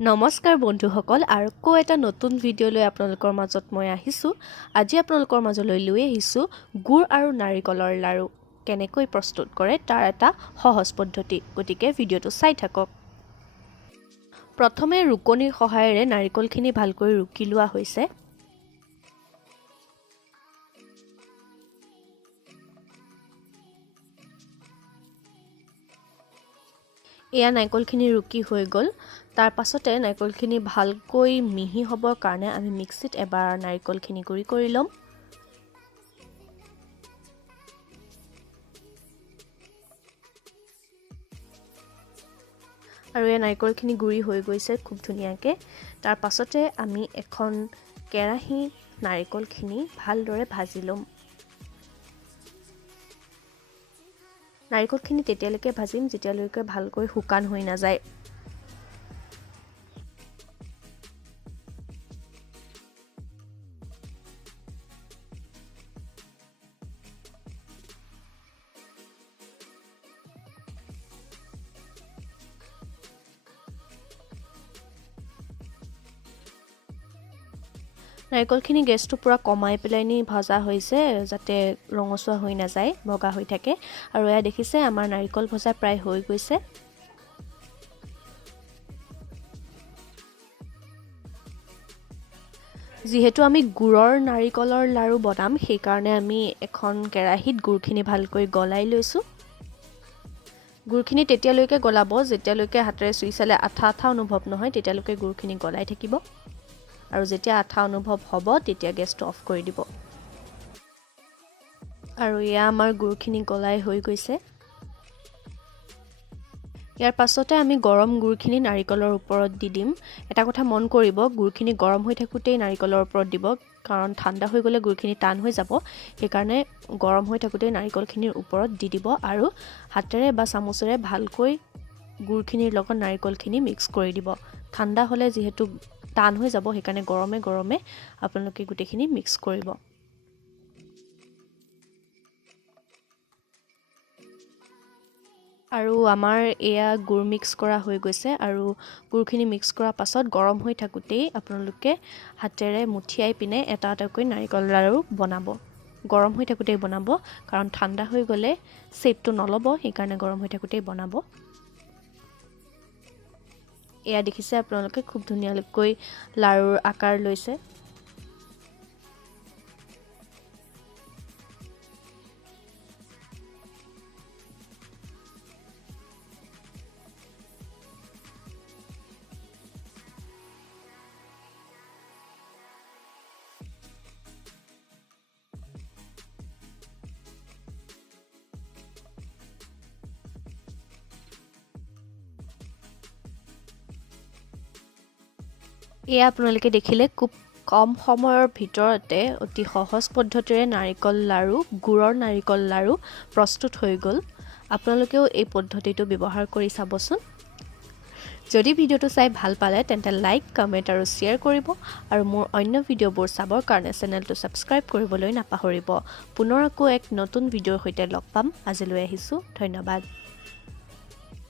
নমস্কাৰ বন্ধুসকল আৰু এটা নতুন ভিডিঅ' লৈ আপোনালোকৰ মাজত মই আহিছোঁ। আজি আপোনালোকৰ মাজলৈ লৈ আহিছোঁ গুড় আৰু নাৰিকলৰ লাৰু কেনেকৈ প্ৰস্তুত কৰে তাৰ এটা সহজ পদ্ধতি। গতিকে ভিডিঅ'টো চাই থাকক। প্ৰথমে ৰুকনিৰ সহায়েৰে নাৰিকলখিনি ভালকৈ ৰুকি লোৱা হৈছে। এয়া নাৰিকলখিনি ৰুকি হৈ গ'ল। তাৰ পাছতে নাৰিকলখিনি ভালকৈ মিহি হ'বৰ কাৰণে আমি মিক্সিত এবাৰ নাৰিকলখিনি গুড়ি কৰি ল'ম। আৰু এই নাৰিকলখিনি গুড়ি হৈ গৈছে খুব ধুনীয়াকৈ। তাৰ পাছতে আমি এখন কেৰাহীত নাৰিকলখিনি ভালদৰে ভাজি ল'ম। নাৰিকলখিনি তেতিয়ালৈকে ভাজিম যেতিয়ালৈকে ভালকৈ শুকান হৈ নাযায়। নাৰিকলখিনি গেছটো পুৰা কমাই পেলাই নি ভজা হৈছে যাতে ৰঙচুৱা হৈ নাযায়, বগা হৈ থাকে। আৰু এয়া দেখিছে আমাৰ নাৰিকল ভজা প্ৰায় হৈ গৈছে। যিহেতু আমি গুড়ৰ নাৰিকলৰ লাৰু বনাম, সেইকাৰণে আমি এখন কেৰাহীত গুড়খিনি ভালকৈ গলাই লৈছোঁ। গুড়খিনি তেতিয়ালৈকে গলাব যেতিয়ালৈকে হাতেৰে চুই চালে আঠা আঠা অনুভৱ নহয়, তেতিয়ালৈকে গুড়খিনি গলাই থাকিব। আৰু যেতিয়া আঠা অনুভৱ হ'ব তেতিয়া গেছটো অফ কৰি দিব। আৰু এয়া আমাৰ গুড়খিনি গলাই হৈ গৈছে। ইয়াৰ পাছতে আমি গৰম গুড়খিনি নাৰিকলৰ ওপৰত দি দিম। এটা কথা মন কৰিব, গুড়খিনি গৰম হৈ থাকোঁতেই নাৰিকলৰ ওপৰত দিব, কাৰণ ঠাণ্ডা হৈ গ'লে গুড়খিনি টান হৈ যাব। সেইকাৰণে গৰম হৈ থাকোঁতেই নাৰিকলখিনিৰ ওপৰত দি দিব আৰু হাতেৰে বা চামুচেৰে ভালকৈ গুড়খিনিৰ লগত নাৰিকলখিনি মিক্স কৰি দিব। ঠাণ্ডা হ'লে যিহেতু টান হৈ যাব, সেইকাৰণে গৰমে গৰমে আপোনালোকে গোটেইখিনি মিক্স কৰিব। আৰু আমাৰ এয়া গুড় মিক্স কৰা হৈ গৈছে। আৰু গুড়খিনি মিক্স কৰাৰ পাছত গৰম হৈ থাকোঁতেই আপোনালোকে হাতেৰে মুঠিয়াই পিনে এটা এটাকৈ নাৰিকল লাৰু বনাব। গৰম হৈ থাকোঁতেই বনাব, কাৰণ ঠাণ্ডা হৈ গ'লে শ্বেপটো নল'ব, সেইকাৰণে গৰম হৈ থাকোঁতেই বনাব। এয়া দেখিছে আপোনালোকে খুব ধুনীয়াকৈ লাৰুৰ আকাৰ লৈছে। এয়া আপোনালোকে দেখিলে খুব কম সময়ৰ ভিতৰতে অতি সহজ পদ্ধতিৰে নাৰিকল লাৰু, গুড়ৰ নাৰিকল লাৰু প্ৰস্তুত হৈ গ'ল। আপোনালোকেও এই পদ্ধতিটো ব্যৱহাৰ কৰি চাবচোন। যদি ভিডিঅ'টো চাই ভাল পালে তেন্তে লাইক, কমেণ্ট আৰু শ্বেয়াৰ কৰিব। আৰু মোৰ অন্য ভিডিঅ'বোৰ চাবৰ কাৰণে চেনেলটো ছাবস্ক্ৰাইব কৰিবলৈ নাপাহৰিব। পুনৰ আকৌ এক নতুন ভিডিঅ'ৰ সৈতে লগ পাম। আজিলৈ আহিছোঁ, ধন্যবাদ।